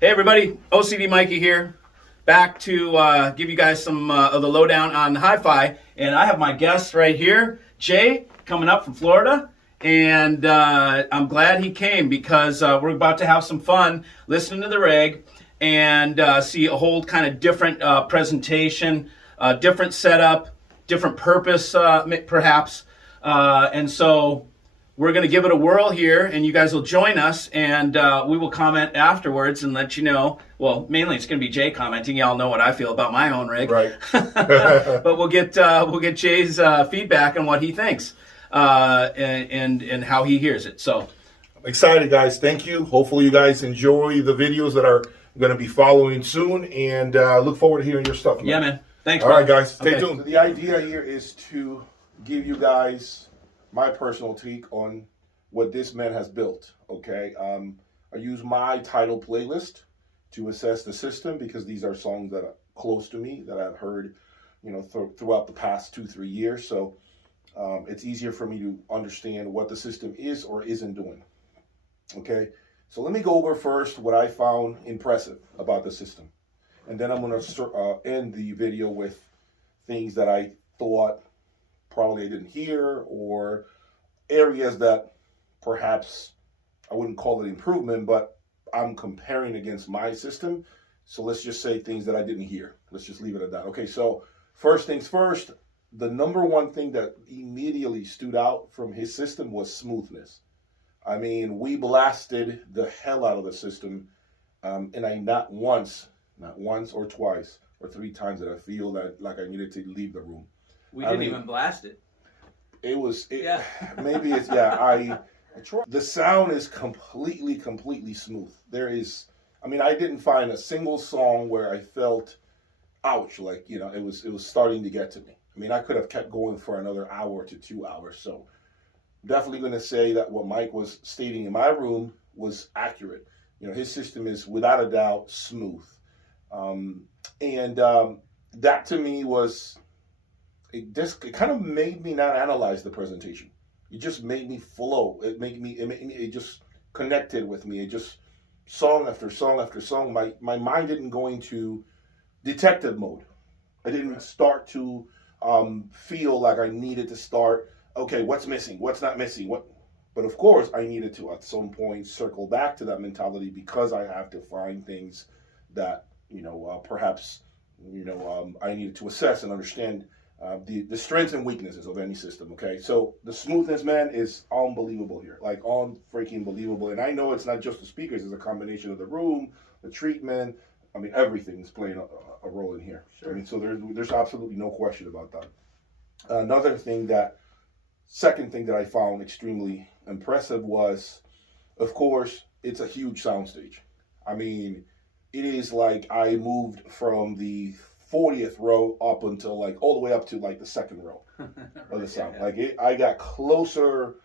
Hey everybody, OCD Mikey here, back to give you guys some of the lowdown on HiFi, and I have my guest right here, Jay, coming up from Florida, and I'm glad he came because we're about to have some fun listening to the rig and see a whole kind of different presentation, different setup, different purpose perhaps, and so we're going to give it a whirl here, and you guys will join us, and we will comment afterwards and let you know. Well, mainly it's going to be Jay commenting. Y'all know what I feel about my own rig, right? But we'll get Jay's feedback on what he thinks and how he hears it. So I'm excited, guys. Thank you. Hopefully, you guys enjoy the videos that are going to be following soon, and look forward to hearing your stuff. Man. Yeah, man. Thanks. All right, guys. Stay Okay. tuned. The idea here is to give you guys my personal take on what this man has built. Okay, I use my title playlist to assess the system because these are songs that are close to me that I've heard, throughout the past 2-3 years. So it's easier for me to understand what the system is or isn't doing. Okay, so let me go over first what I found impressive about the system, and then I'm going to end the video with things that I thought probably I didn't hear, or areas that perhaps I wouldn't call it improvement, but I'm comparing against my system. So let's just say things that I didn't hear. Let's just leave it at that. Okay, so first things first, the number one thing that immediately stood out from his system was smoothness. I mean, we blasted the hell out of the system, and I not once or twice or 3 times that I feel that like I needed to leave the room. We didn't even blast it. Yeah. Maybe it's, yeah, I tried. The sound is completely smooth. I didn't find a single song where I felt, ouch, like, it was starting to get to me. I mean, I could have kept going for another hour to 2 hours. So definitely going to say that what Mike was stating in my room was accurate. His system is without a doubt smooth. That to me was, it kind of made me not analyze the presentation. It just made me flow. It just connected with me. It just, song after song after song, my mind didn't go into detective mode. I didn't start to feel like I needed to start, okay, what's missing? What's not missing? But of course, I needed to at some point circle back to that mentality because I have to find things that, perhaps, I needed to assess and understand the strengths and weaknesses of any system. Okay, so the smoothness, man, is unbelievable here, like freaking believable. And I know it's not just the speakers; it's a combination of the room, the treatment. I mean, everything is playing a role in here. Sure. I mean, so there's absolutely no question about that. Second thing that I found extremely impressive was, of course, it's a huge soundstage. I mean, it is like I moved from the 40th row up until like all the way up to like the 2nd row of the sound. Yeah. I got closer.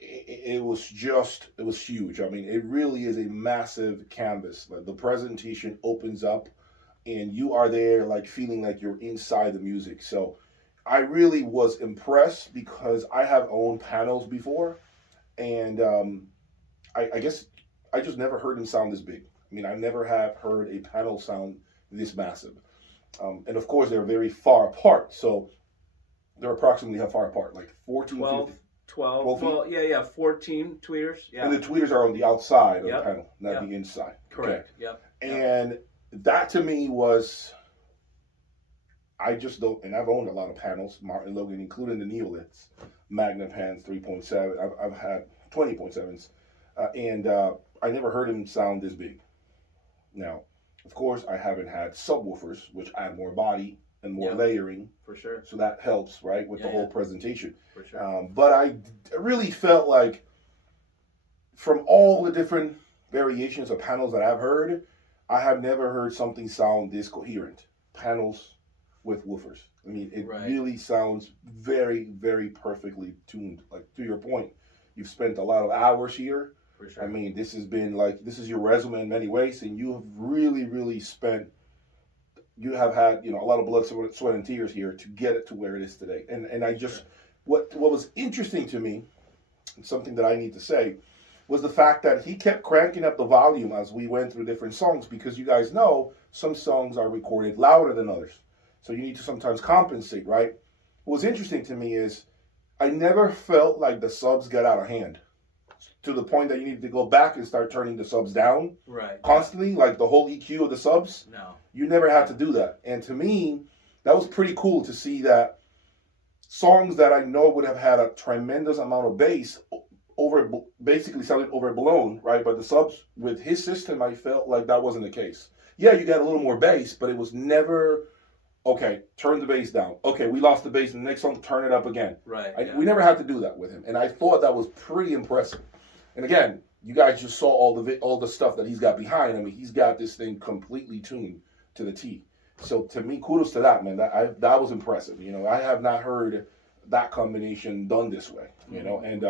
It was huge. I mean, it really is a massive canvas. The presentation opens up and you are there like feeling like you're inside the music. So I really was impressed because I have owned panels before, and I guess I just never heard them sound this big. I mean, I never have heard a panel sound this massive. And of course, they're very far apart. So they're approximately how far apart? Like 14, 12 well, yeah, 14 tweeters. Yeah. And the tweeters are on the outside of the panel, not the inside. Correct. Okay. Yep. And that to me was, I just don't, and I've owned a lot of panels, Martin Logan, including the Neoliths, Magnum Pans 3.7. I've had 20.7s, and I never heard them sound this big. Now, of course, I haven't had subwoofers, which add more body and more layering. For sure. So that helps, right, with the whole presentation. For sure. But I really felt like from all the different variations of panels that I've heard, I have never heard something sound this coherent. Panels with woofers. I mean, it really sounds very, very perfectly tuned. Like, to your point, you've spent a lot of hours here. For sure. I mean, this has been like, this is your resume in many ways, and you have really, really spent, you have had, a lot of blood, sweat, and tears here to get it to where it is today. And I just, what was interesting to me, and something that I need to say, was the fact that he kept cranking up the volume as we went through different songs, because you guys know some songs are recorded louder than others. So you need to sometimes compensate, right? What was interesting to me is I never felt like the subs got out of hand to the point that you needed to go back and start turning the subs down constantly, like the whole EQ of the subs. No. You never had to do that. And to me, that was pretty cool to see that songs that I know would have had a tremendous amount of bass basically sounded overblown, right? But the subs with his system, I felt like that wasn't the case. Yeah, you got a little more bass, but it was never, okay, turn the bass down. Okay, we lost the bass in the next song, turn it up again. Right. We never had to do that with him. And I thought that was pretty impressive. And again, you guys just saw all the stuff that he's got behind. I mean, he's got this thing completely tuned to the T. So to me, kudos to that, man. That was impressive. You know, I have not heard that combination done this way. You know, and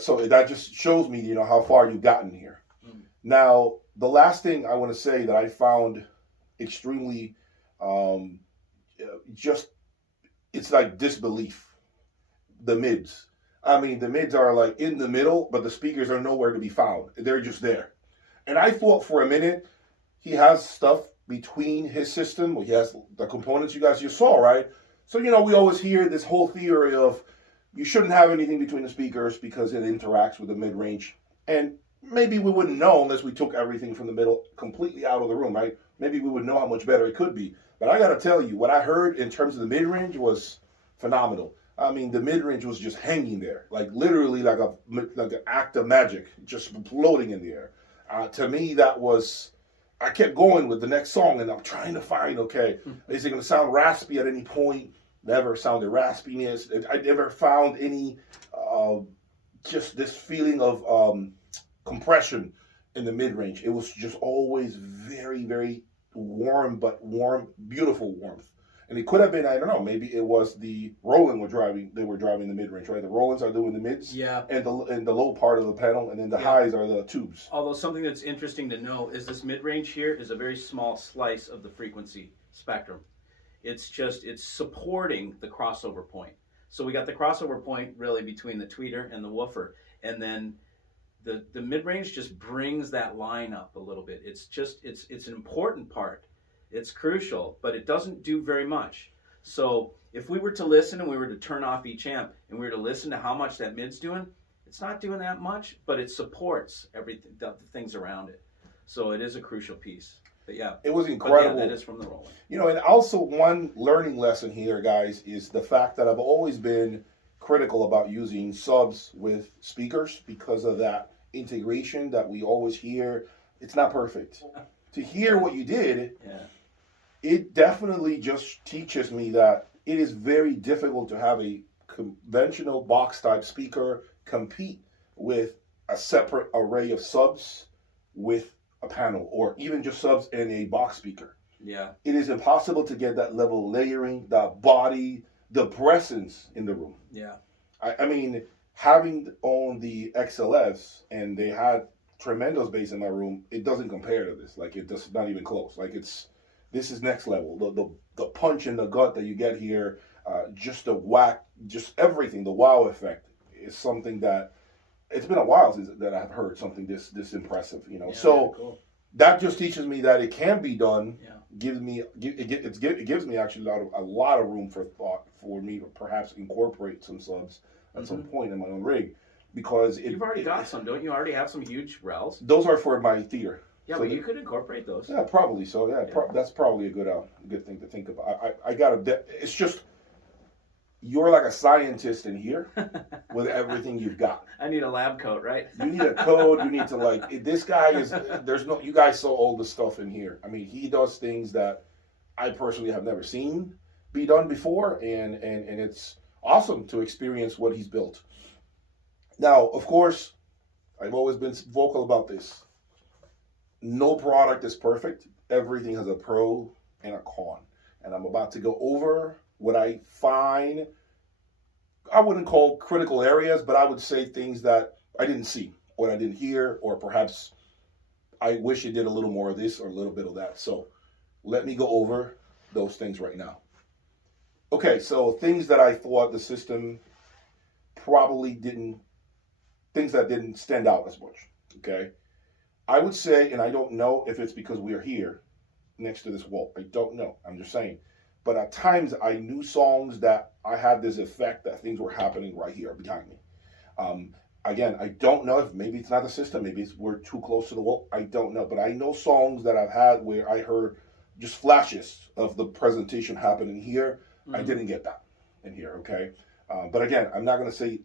so that just shows me, you know, how far you've gotten here. Now, the last thing I want to say that I found extremely, it's like disbelief. The mids. I mean, the mids are like in the middle, but the speakers are nowhere to be found. They're just there. And I thought for a minute, he has stuff between his system. He has the components you guys just saw, right? So, you know, we always hear this whole theory of you shouldn't have anything between the speakers because it interacts with the mid-range. And maybe we wouldn't know unless we took everything from the middle completely out of the room, right? Maybe we would know how much better it could be. But I got to tell you, what I heard in terms of the mid-range was phenomenal. I mean, the mid-range was just hanging there, like literally like an act of magic, just floating in the air. To me, that was, I kept going with the next song, and I'm trying to find, okay, is it going to sound raspy at any point? Never sounded raspiness. I never found any, just this feeling of compression in the mid-range. It was just always very, very warm, but warm, beautiful warmth. And it could have been, I don't know, maybe it was the Roland they were driving the mid-range, right? The Rolands are doing the mids, yeah, and the low part of the panel, and then the highs are the tubes. Although something that's interesting to know is this mid-range here is a very small slice of the frequency spectrum. It's supporting the crossover point. So we got the crossover point really between the tweeter and the woofer, and then the mid-range just brings that line up a little bit. It's an important part. It's crucial, but it doesn't do very much. So if we were to listen and we were to turn off each amp and we were to listen to how much that mid's doing, it's not doing that much, but it supports everything, the things around it. So it is a crucial piece. But yeah, it was incredible. Yeah, that is from the Roland. You know, and also one learning lesson here, guys, is the fact that I've always been critical about using subs with speakers because of that integration that we always hear. It's not perfect. To hear what you did, it definitely just teaches me that it is very difficult to have a conventional box type speaker compete with a separate array of subs with a panel, or even just subs and a box speaker. Yeah. It is impossible to get that level of layering, that body, the presence in the room. Yeah. I mean, having owned the XLFs, and they had tremendous bass in my room, it doesn't compare to this. Like, it just not even close. Like, this is next level. The punch in the gut that you get here, just the whack, just everything, the wow effect is something that it's been a while since that I've heard something this impressive, you know. Yeah, so cool. That just teaches me that it can be done. Yeah. It gives me actually a lot of room for thought for me to perhaps incorporate some subs at some point in my own rig, because you've already got some, don't you? Already have some huge rels. Those are for my theater. Yeah, so but you could incorporate those. Yeah, probably so. Yeah, that's probably a good thing to think about. I gotta. It's just, you're like a scientist in here with everything you've got. I need a lab coat, right? You need a code. You need to this guy is, you guys saw all the stuff in here. I mean, he does things that I personally have never seen be done before, and it's awesome to experience what he's built. Now, of course, I've always been vocal about this. No product is perfect. Everything has a pro and a con. And I'm about to go over what I find, I wouldn't call critical areas, but I would say things that I didn't see, or I didn't hear, or perhaps I wish it did a little more of this or a little bit of that. So let me go over those things right now. Okay, so things that I thought the system probably didn't things that didn't stand out as much. Okay, I would say, and I don't know if it's because we are here next to this wall. I don't know. I'm just saying. But at times I knew songs that I had this effect that things were happening right here behind me. Again, I don't know if maybe it's not the system, maybe we're too close to the wall. I don't know. But I know songs that I've had where I heard just flashes of the presentation happening here. Mm-hmm. I didn't get that in here, okay? But again, I'm not going to say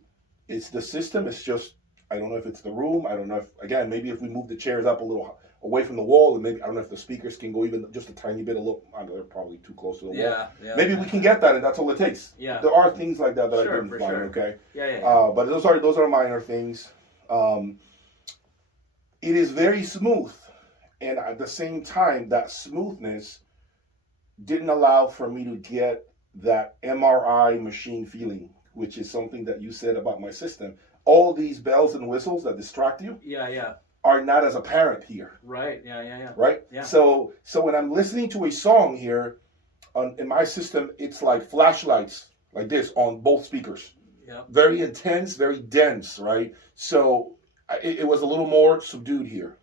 it's the system. It's just, I don't know if it's the room. I don't know if, again, maybe if we move the chairs up a little away from the wall, and maybe, I don't know if the speakers can go even just a tiny bit, I know they're probably too close to the wall. Yeah, maybe we can get that, and that's all it takes. Yeah. There are things like that that sure, I didn't find, okay? Yeah. But those are minor things. It is very smooth, and at the same time, that smoothness didn't allow for me to get that MRI machine feeling, which is something that you said about my system. All these bells and whistles that distract you are not as apparent here. Right, yeah. Right? Yeah. So when I'm listening to a song here, in my system, it's like flashlights, like this, on both speakers. Yeah. Very intense, very dense, right? So it was a little more subdued here.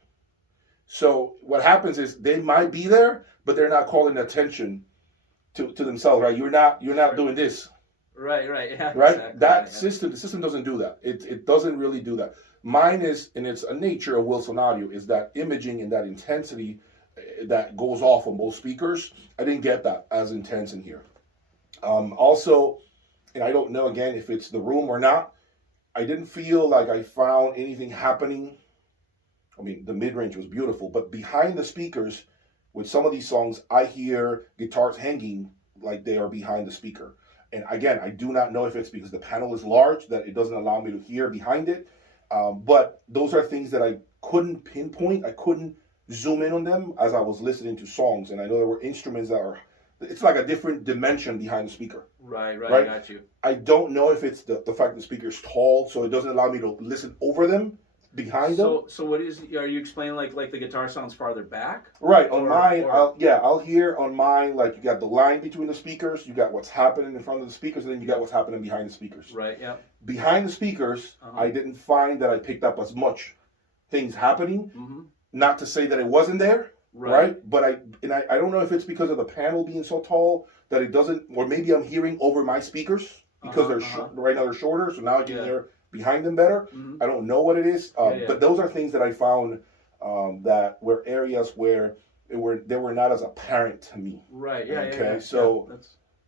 So what happens is they might be there, but they're not calling attention to themselves, right? You're not doing this. Right, yeah. Right? Exactly, The system doesn't do that. It doesn't really do that. Mine is, and it's a nature of Wilson Audio, is that imaging and that intensity that goes off on both speakers. I didn't get that as intense in here. Also, and I don't know again if it's the room or not, I didn't feel like I found anything happening. I mean, the mid-range was beautiful, but behind the speakers, with some of these songs, I hear guitars hanging like they are behind the speaker. And again, I do not know if it's because the panel is large that it doesn't allow me to hear behind it. But those are things that I couldn't pinpoint. I couldn't zoom in on them as I was listening to songs. And I know there were instruments that are, it's like a different dimension behind the speaker. Right, I got you. I don't know if it's the fact the speaker's tall, so it doesn't allow me to listen over them, behind them. So what are you explaining, like the guitar sounds farther back? Right, on mine, I'll hear on mine, like you got the line between the speakers, you got what's happening in front of the speakers, and then you got what's happening behind the speakers. Right, yeah. Behind the speakers, I didn't find that I picked up as much things happening. Mm-hmm. Not to say that it wasn't there, right? But I don't know if it's because of the panel being so tall that it doesn't, or maybe I'm hearing over my speakers because they're right now they're shorter, so now I can hear behind them better. Mm-hmm. I don't know what it is, but those are things that I found that were areas where they were not as apparent to me. Right. Yeah. Okay. So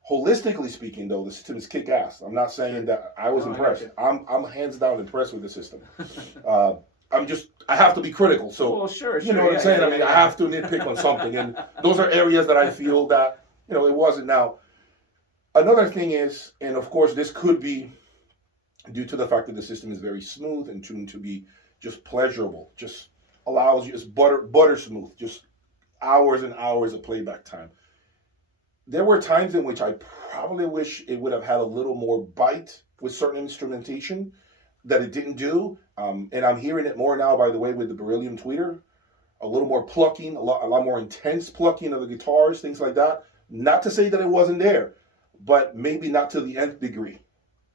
holistically speaking, though, the system is kick ass. I'm not saying that I was impressed. I'm hands down impressed with the system. I have to be critical. So you know what I'm saying. I mean, I have to nitpick on something, and those are areas that I feel that it wasn't. Now, another thing is, and of course, this could be due to the fact that the system is very smooth and tuned to be just pleasurable, just allows you, just butter smooth, just hours and hours of playback time. There were times in which I probably wish it would have had a little more bite with certain instrumentation that it didn't do. And I'm hearing it more now, by the way, with the Beryllium Tweeter. A little more plucking, a lot more intense plucking of the guitars, things like that. Not to say that it wasn't there, but maybe not to the nth degree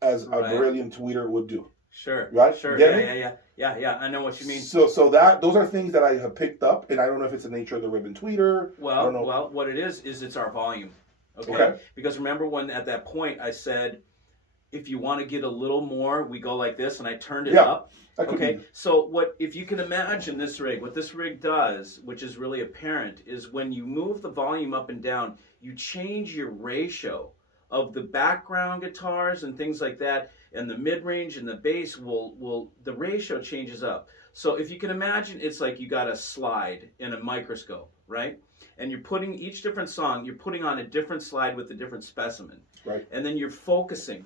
as a Beryllium Tweeter would do. Sure. Right? Sure. Yeah. I know what you mean. So those are things that I have picked up, and I don't know if it's the nature of the ribbon tweeter. Well, what it is it's our volume. Okay. Because remember when at that point I said, if you want to get a little more, we go like this, and I turned it up. Okay. So if you can imagine this rig, what this rig does, which is really apparent, is when you move the volume up and down, you change your ratio of the background guitars and things like that, and the mid-range and the bass the ratio changes up. So if you can imagine, it's like you got a slide in a microscope, right? And you're putting each different song, you're putting on a different slide with a different specimen. Right. And then you're focusing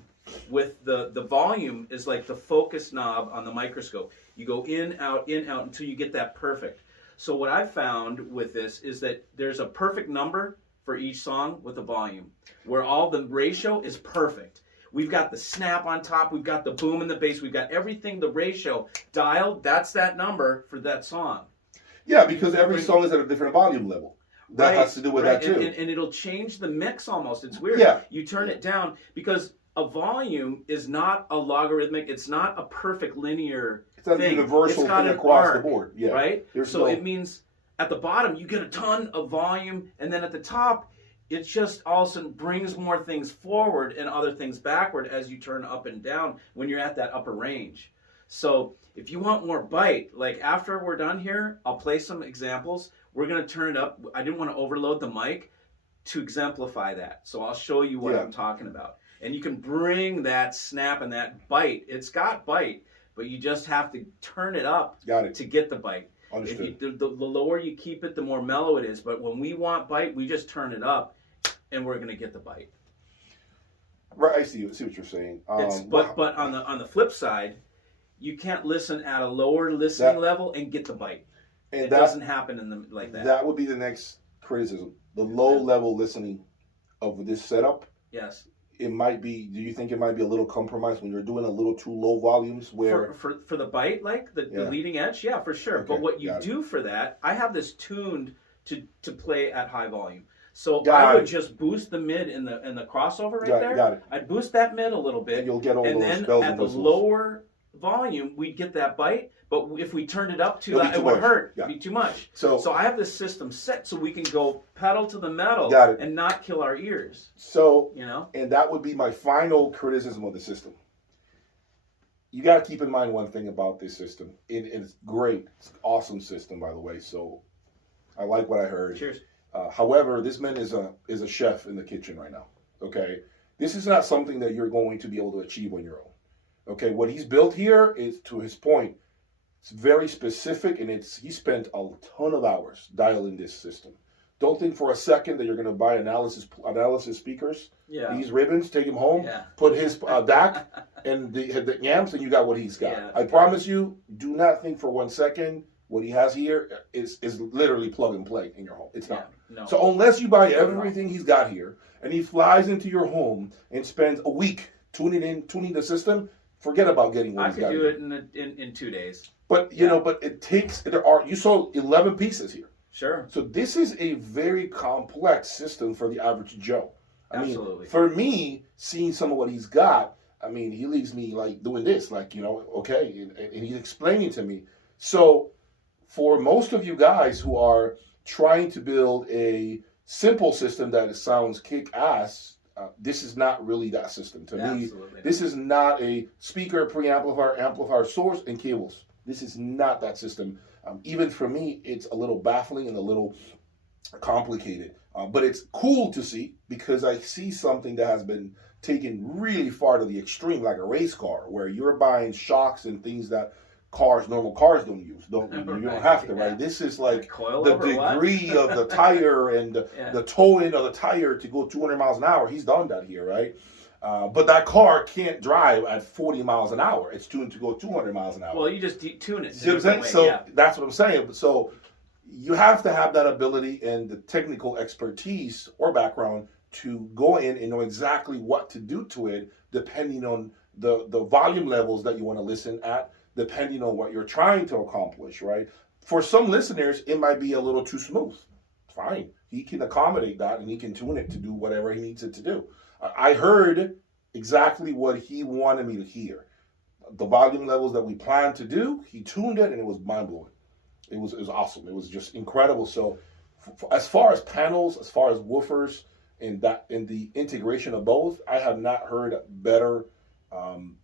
with the volume is like the focus knob on the microscope. You go in, out, until you get that perfect. So what I found with this is that there's a perfect number for each song with the volume, where all the ratio is perfect. We've got the snap on top, we've got the boom in the bass, we've got everything, the ratio dialed, that's that number for that song. Yeah, because every song is at a different volume level. That has to do with that too. And it'll change the mix almost. It's weird. Yeah. You turn it down because a volume is not a logarithmic. It's not a perfect linear It's a thing. universal It's got thing an across arc, the board. Yeah. right? There's So no- it means at the bottom you get a ton of volume, and then at the top it just all of a sudden brings more things forward and other things backward as you turn up and down when you're at that upper range. So if you want more bite, like after we're done here, I'll play some examples. We're going to turn it up. I didn't want to overload the mic to exemplify that. So I'll show you what I'm talking about. And you can bring that snap and that bite. It's got bite, but you just have to turn it up to get the bite. Understood. If the lower you keep it, the more mellow it is. But when we want bite, we just turn it up, and we're going to get the bite. Right, I see what you're saying. But on the flip side, you can't listen at a lower listening level and get the bite. And it doesn't happen like that. That would be the next criticism. The low level listening of this setup. Yes. It might be. Do you think it might be a little compromised when you're doing a little too low volumes? Where for the bite, like the leading edge, yeah, for sure. Okay, but what you do for that, I have this tuned to play at high volume. So I would just boost the mid in the crossover right there. Got it. I'd boost that mid a little bit. And you'll get all and those then bells at and the whistles. lower volume, we'd get that bite. But if we turned it up too loud, it would hurt. It'd be too much. So I have this system set so we can go pedal to the metal and not kill our ears. So, and that would be my final criticism of the system. You got to keep in mind one thing about this system. It's great. It's an awesome system, by the way. So I like what I heard. Cheers. However, this man is a chef in the kitchen right now. Okay, this is not something that you're going to be able to achieve on your own. Okay, what he's built here is, to his point, it's very specific, and he spent a ton of hours dialing this system. Don't think for a second that you're going to buy analysis speakers. Yeah. These ribbons, take him home, put his DAC and the amps, and you got what he's got. Yeah, I promise you, do not think for 1 second what he has here is literally plug and play in your home. It's not. No. So unless you buy everything he's got here, and he flies into your home and spends a week tuning the system, forget about getting what he's got. I could do it in 2 days. But but it takes. You saw 11 pieces here. Sure. So this is a very complex system for the average Joe. Absolutely. Mean, for me, seeing some of what he's got, he leaves me like doing this, like okay, and he's explaining to me. So for most of you guys who are trying to build a simple system that sounds kick-ass, this is not really that system. To me, this is not a speaker, preamplifier, amplifier, source, and cables. This is not that system. Even for me, it's a little baffling and a little complicated. But it's cool to see because I see something that has been taken really far to the extreme, like a race car, where you're buying shocks and things that normal cars don't use. You don't have to, right? This is like the degree of the tire and the towing of the tire to go 200 miles an hour. He's done that here, right? But that car can't drive at 40 miles an hour. It's tuned to go 200 miles an hour. Well, you just tune it. See what I'm saying? So that's what I'm saying. So you have to have that ability and the technical expertise or background to go in and know exactly what to do to it, depending on the volume levels that you want to listen at, depending on what you're trying to accomplish, right? For some listeners, it might be a little too smooth. Fine. He can accommodate that and he can tune it to do whatever he needs it to do. I heard exactly what he wanted me to hear. The volume levels that we planned to do, he tuned it and it was mind-blowing. It was awesome. It was just incredible. So as far as panels, as far as woofers, and the integration of both, I have not heard a better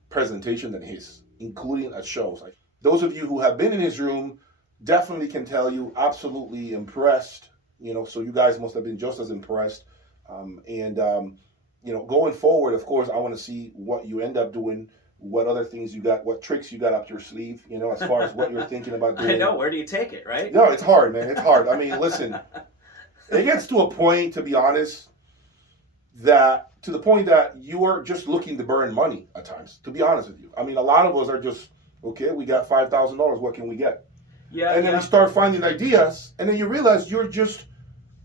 presentation than his, including at shows. Like, those of you who have been in his room definitely can tell you, absolutely impressed. So you guys must have been just as impressed. Going forward, of course, I want to see what you end up doing, what other things you got, what tricks you got up your sleeve, as far as what you're thinking about doing. I know, where do you take it, right? No, it's hard, man. It's hard. Listen, it gets to a point, to be honest, to the point that you are just looking to burn money at times, to be honest with you. A lot of us are just, okay, we got $5,000, what can we get? Yeah. And then we start finding ideas, and then you realize you're just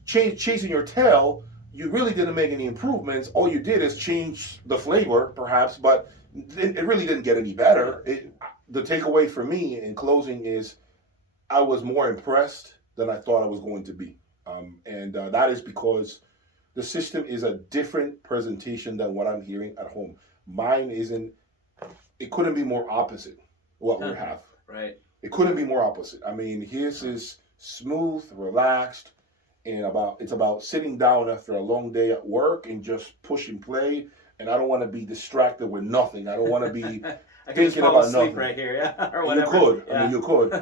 chasing your tail. You really didn't make any improvements. All you did is change the flavor, perhaps, but it really didn't get any better. The takeaway for me in closing is I was more impressed than I thought I was going to be. That is because the system is a different presentation than what I'm hearing at home. Mine isn't. It couldn't be more opposite what we have. Right. It couldn't be more opposite. I mean, his is smooth, relaxed, and it's about sitting down after a long day at work and just pushing play. And I don't want to be distracted with nothing. I don't want to be I can thinking fall about asleep nothing. right here, yeah, or whatever. You could. Yeah. I mean, you could.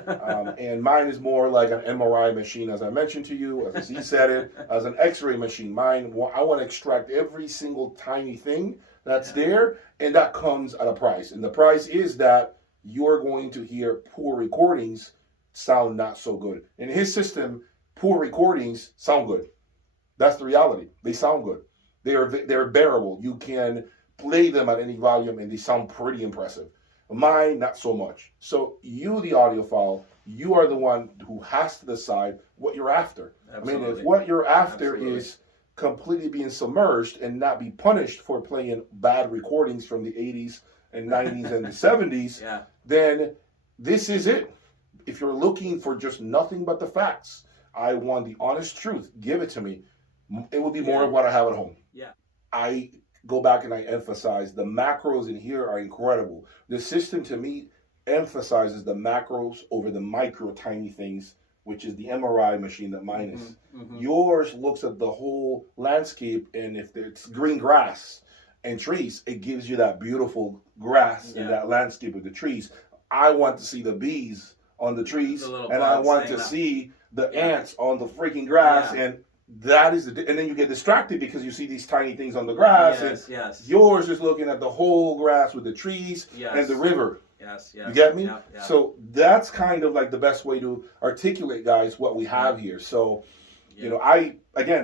And mine is more like an MRI machine, as I mentioned to you, as he said it, as an X-ray machine. Mine, I want to extract every single tiny thing that's there, and that comes at a price. And the price is that you're going to hear poor recordings sound not so good. In his system, poor recordings sound good. That's the reality. They sound good. They're bearable. You can play them at any volume, and they sound pretty impressive. Mine, not so much. So you, the audiophile, you are the one who has to decide what you're after. Absolutely. I mean, if what you're after Absolutely. is completely being submerged and not be punished for playing bad recordings from the 80s and 90s and the 70s, Yeah. then this is it. If you're looking for just nothing but the facts, I want the honest truth, give it to me. It will be more of what I have at home. Yeah. I go back and I emphasize the macros in here are incredible. The system to me emphasizes the macros over the micro tiny things, which is the MRI machine that mine is. Mm-hmm. Yours looks at the whole landscape, and if it's green grass and trees, it gives you that beautiful grass and that landscape with the trees. I want to see the bees on the trees, and I want to see the ants on the freaking grass, and that is and then you get distracted because you see these tiny things on the grass, and yours is looking at the whole grass with the trees and the river. You get me? So that's kind of like the best way to articulate, guys, what we have here. So, you know,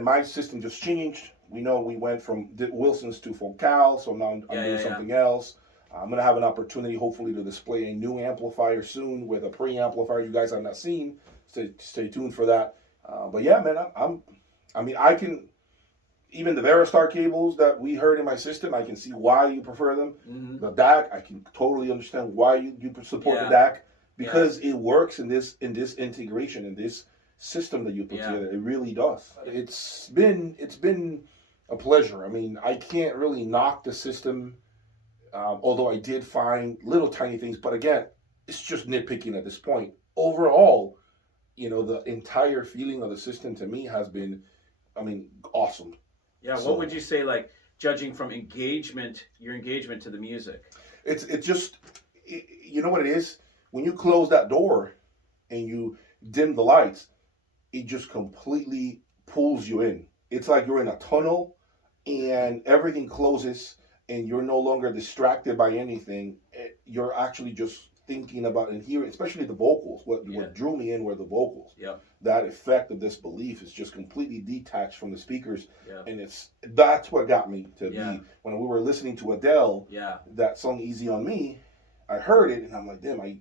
my system just changed. We know we went from Wilson's to Focal, so now I'm doing something else. I'm going to have an opportunity, hopefully, to display a new amplifier soon with a pre-amplifier you guys have not seen. Stay tuned for that. But yeah, man, I can, even the Veristar cables that we heard in my system, I can see why you prefer them. Mm-hmm. The DAC, I can totally understand why you support the DAC, because it works in this integration, in this system that you put together. It really does. It's been a pleasure. I mean, I can't really knock the system, although I did find little tiny things. But again, it's just nitpicking at this point. Overall, you know, the entire feeling of the system to me has been, awesome. Yeah, so, what would you say, like, judging from your engagement to the music? It's just, you know what it is? When you close that door and you dim the lights, it just completely pulls you in. It's like you're in a tunnel and everything closes and you're no longer distracted by anything. You're actually just thinking about and hearing, especially the vocals. What drew me in were the vocals. Yeah. That effect of disbelief is just completely detached from the speakers. Yeah. And that's what got me to be, when we were listening to Adele, that song Easy on Me, I heard it and I'm like, damn,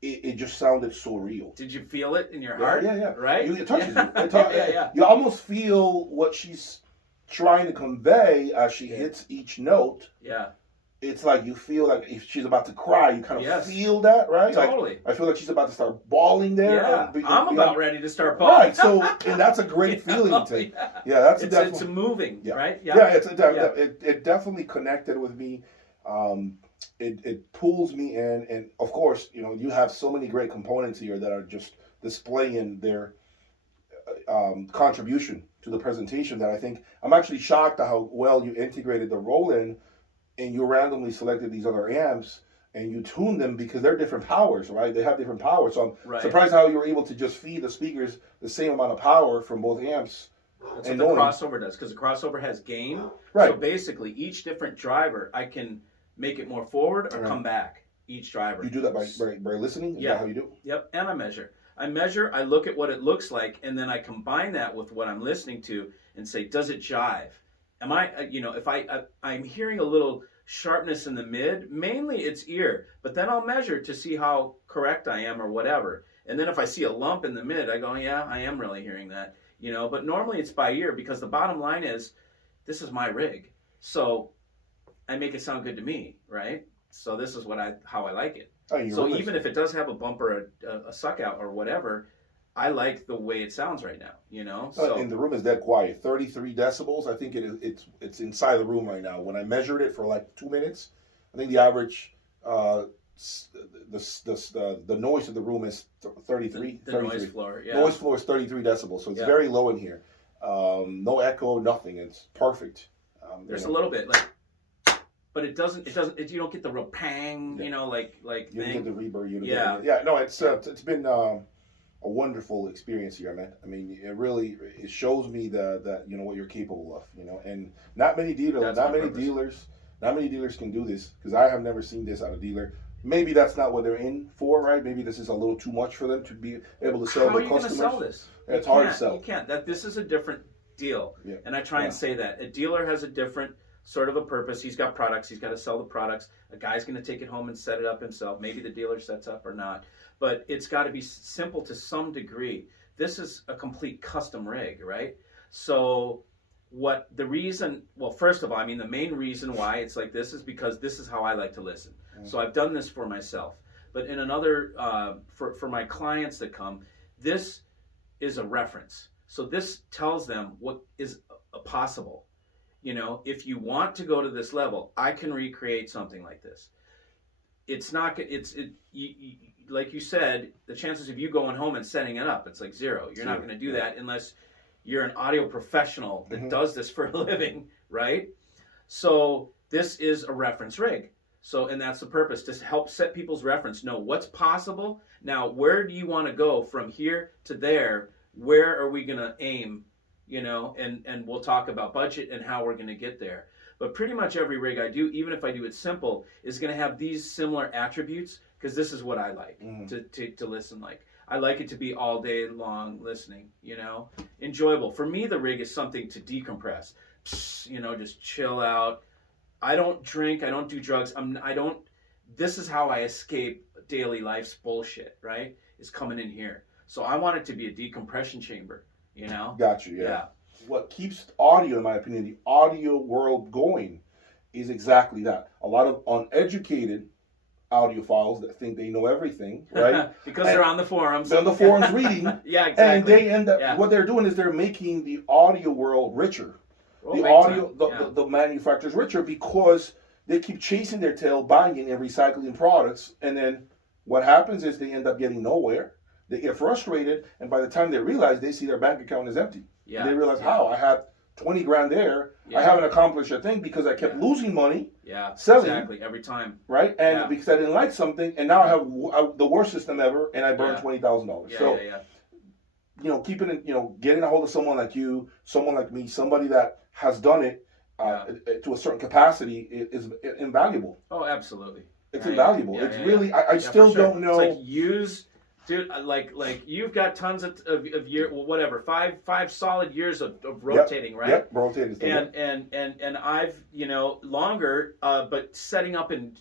it just sounded so real. Did you feel it in your heart? Yeah. Right? It touches you. You almost feel what she's trying to convey as she hits each note. Yeah. It's like you feel like if she's about to cry, you kind of feel that, right? Totally. Like, I feel like she's about to start bawling there. Yeah, I'm about ready to start bawling. Right, so, and that's a great feeling to that's it's moving, right? It definitely connected with me. It pulls me in, and of course, you know, you have so many great components here that are just displaying their contribution to the presentation that I think, I'm actually shocked at how well you integrated the roll-in, and you randomly selected these other amps and you tuned them because they're different powers, right? They have different powers. So I'm surprised how you were able to just feed the speakers the same amount of power from both amps. That's what the crossover does, because the crossover has gain. Right. So basically, each different driver, I can make it more forward or come back, each driver. You do that by listening? Is that how you do? Yep, and I measure. I look at what it looks like, and then I combine that with what I'm listening to and say, does it jive? Am I, if I'm hearing a little sharpness in the mid, mainly it's ear, but then I'll measure to see how correct I am or whatever. And then if I see a lump in the mid, I go, yeah, I am really hearing that, but normally it's by ear, because the bottom line is, this is my rig. So I make it sound good to me, right? So this is how I like it. So even if it does have a bump or a suck out or whatever, I like the way it sounds right now, you know. And the room is dead quiet. 33 decibels. I think it's inside the room right now. When I measured it for like 2 minutes, I think the average the noise of the room is 33. The 33. noise floor, yeah. Noise floor is 33 decibels, so it's very low in here. No echo, nothing. It's perfect. There's a little bit but it doesn't. You don't get the real pang, you know, like you thing. get the reverb. No, it's been a wonderful experience here, man. I mean, it shows me that you know what you're capable of, you know, and not many dealers can do this, because I have never seen this out of dealer. Maybe that's not what they're in for, right? Maybe this is a little too much for them to be able to sell their customers. How are you going to sell this? It's hard to sell. You can't. This is a different deal, and I try and say that a dealer has a different sort of a purpose. He's got products. He's got to sell the products. A guy's going to take it home and set it up himself. Maybe the dealer sets up or not. But it's got to be simple to some degree. This is a complete custom rig, right? So first of all, I mean, the main reason why it's like this is because this is how I like to listen. So I've done this for myself. But in another, for my clients that come, this is a reference. So this tells them what is possible. You know, if you want to go to this level, I can recreate something like this. It's not, like you said, the chances of you going home and setting it up, it's like zero. You're not going to do that unless you're an audio professional that does this for a living, right? So this is a reference rig. So, and that's the purpose, to help set people's reference, know what's possible. Now, where do you want to go from here to there? Where are we going to aim? You know, and we'll talk about budget and how we're going to get there. But pretty much every rig I do, even if I do it simple, is going to have these similar attributes, because this is what I like to listen like. I like it to be all day long listening, you know, enjoyable. For me, the rig is something to decompress, you know, just chill out. I don't drink, I don't do drugs. This is how I escape daily life's bullshit, right? Is coming in here. So I want it to be a decompression chamber, you know? Got you, yeah. What keeps audio, in my opinion, the audio world going is exactly that. A lot of uneducated audiophiles that think they know everything, right? Because they're on the forums. They're on the forums reading. Yeah, exactly. And they end up, what they're doing is they're making the audio world richer. The manufacturers richer, because they keep chasing their tail, buying and recycling products, and then what happens is they end up getting nowhere. They get frustrated, and by the time they realize, they see their bank account is empty. Yeah. And they realize, how? I had 20 grand there. Yeah. I haven't accomplished a thing because I kept losing money. Yeah, selling. Exactly, every time. Right? And because I didn't like something, and now I have the worst system ever, and I burned $20,000. So, you know, keeping it, you know, getting a hold of someone like you, someone like me, somebody that has done it to a certain capacity is invaluable. Oh, absolutely. It's invaluable. Yeah, it's really, I still don't know. It's like dude, like you've got tons of year, well, whatever, five solid years of rotating, right? Yep, rotating. And I've, you know, longer, but setting up in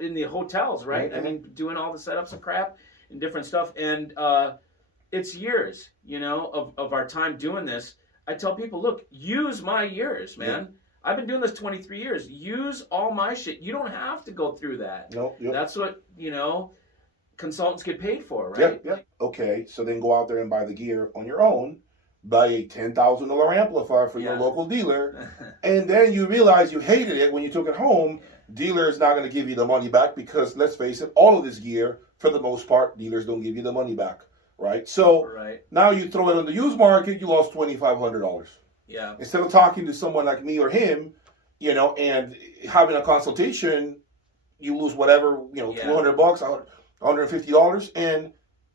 the hotels, right? Mm-hmm. I mean, doing all the setups and crap and different stuff, and it's years, you know, of our time doing this. I tell people, look, use my years, man. Yeah. I've been doing this 23 years. Use all my shit. You don't have to go through that. No. Yep. That's what, you know, consultants get paid for, right? Yeah. Okay, so then go out there and buy the gear on your own. Buy a $10,000 amplifier for your local dealer. And then you realize you hated it when you took it home. Dealer is not going to give you the money back because, let's face it, all of this gear, for the most part, dealers don't give you the money back. Right? So now you throw it on the used market, you lost $2,500. Yeah. Instead of talking to someone like me or him, you know, and having a consultation, you lose whatever, you know, $200, $150, and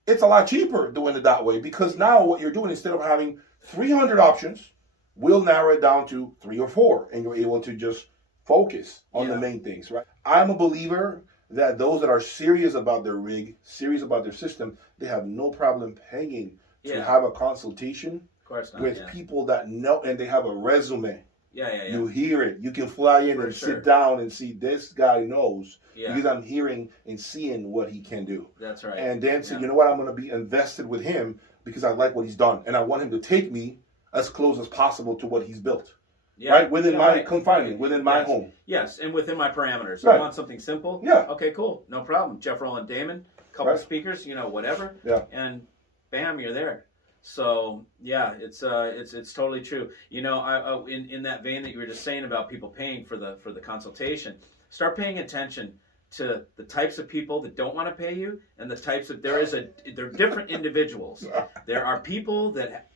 it's a lot cheaper doing it that way, because now what you're doing, instead of having 300 options, we'll narrow it down to 3 or 4, and you're able to just focus on the main things, right? I'm a believer that those that are serious about their rig, serious about their system, they have no problem paying to have a consultation with people that know, and they have a resume. You hear it. You can fly in and sit down and see this guy knows, because I'm hearing and seeing what he can do. That's right. And then say, you know what, I'm going to be invested with him because I like what he's done, and I want him to take me as close as possible to what he's built. Right? Within my confinement, within my home. Yes, and within my parameters. Right. You want something simple? Yeah. Okay, cool. No problem. Jeff Roland Damon, couple speakers, you know, whatever. Yeah. And bam, you're there. So yeah, it's totally true. You know, in that vein that you were just saying about people paying for the consultation, start paying attention to the types of people that don't want to pay you, and the types of they're different individuals. There are people that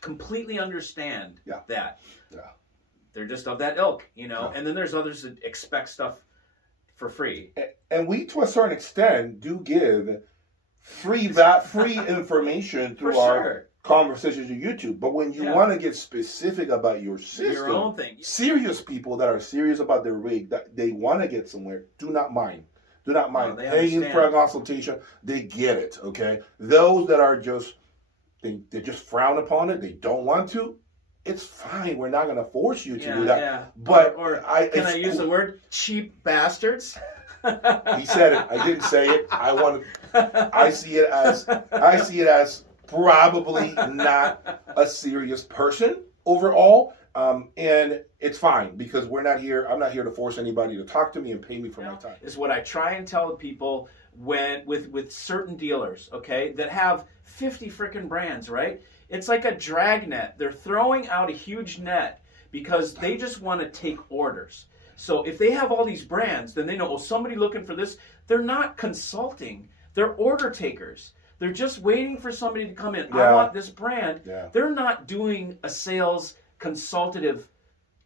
completely understand that. Yeah. They're just of that ilk, you know. And then there's others that expect stuff for free. And we, to a certain extent, do give free information through our conversations on YouTube. But when you want to get specific about your system, your own thing, serious people that are serious about their rig, that they want to get somewhere, do not mind. Do not mind paying for a consultation. They get it, okay? Those that are just, they just frown upon it, they don't want to, it's fine. We're not going to force you to do that. Yeah. But can I use the word cheap bastards? He said it. I didn't say it. I see it as probably not a serious person overall. And it's fine because I'm not here to force anybody to talk to me and pay me for my time. Is what I try and tell people when with certain dealers, okay, that have 50 freaking brands, right? It's like a drag net. They're throwing out a huge net because they just want to take orders. So if they have all these brands, then they know, oh, somebody looking for this. They're not consulting. They're order takers. They're just waiting for somebody to come in. I want this brand. They're not doing a sales consultative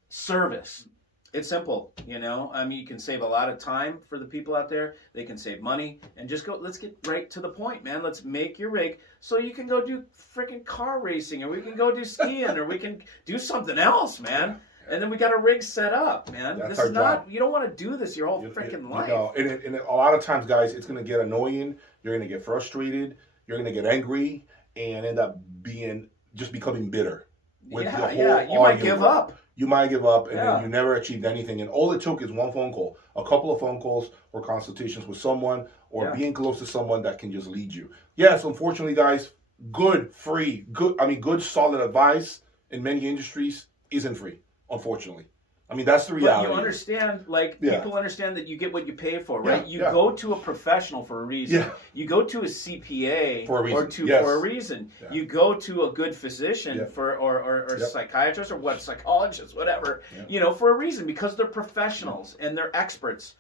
service. It's simple, you know. I mean, you can save a lot of time for the people out there. They can save money and just go. Let's get right to the point, man. Let's make your rig so you can go do freaking car racing, or we can go do skiing, or we can do something else, man. And then we got a rig set up, man. That's this is not. You don't want to do this your whole freaking life. You know, and a lot of times, guys, it's going to get annoying. You're going to get frustrated. You're going to get angry, and end up becoming bitter. With the whole You might give up. You might give up, and then you never achieved anything. And all it took is one phone call, a couple of phone calls, or consultations with someone, or being close to someone that can just lead you. Yes, unfortunately, guys, good solid advice in many industries isn't free. Unfortunately, I mean that's the reality. But you understand, people understand that you get what you pay for, right? You go to a professional for a reason. You go to a CPA for a reason. For a reason. You go to a good physician or psychiatrist or psychologist, whatever. You know, for a reason, because they're professionals and they're experts.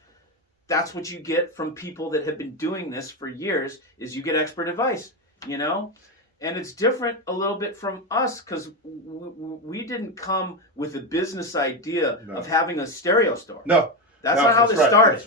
That's what you get from people that have been doing this for years. Is you get expert advice. You know. And it's different a little bit from us because we didn't come with a business idea of having a stereo store. That's not how this started.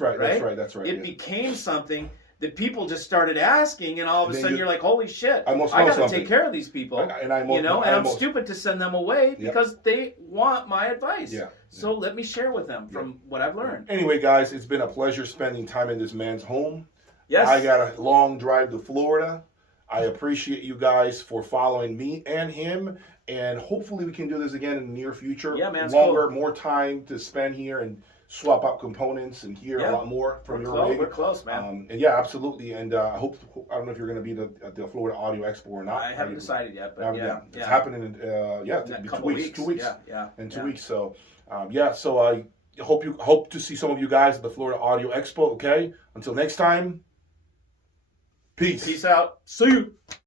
That's right. It became something that people just started asking, and all of a sudden you're like, "Holy shit! I got to take care of these people." And I'm stupid to send them away because they want my advice. So let me share with them from what I've learned. Anyway, guys, it's been a pleasure spending time in this man's home. Yes, I got a long drive to Florida. I appreciate you guys for following me and him, and hopefully we can do this again in the near future. Yeah, man, more time to spend here and swap out components and hear a lot more from your rig. We're close, man. And yeah, absolutely. And I don't know if you're going to be at the Florida Audio Expo or not. I haven't decided yet, but it's happening in in 2 weeks. 2 weeks. In 2 weeks. So so I hope to see some of you guys at the Florida Audio Expo. Okay. Until next time. Peace. Peace out. See you.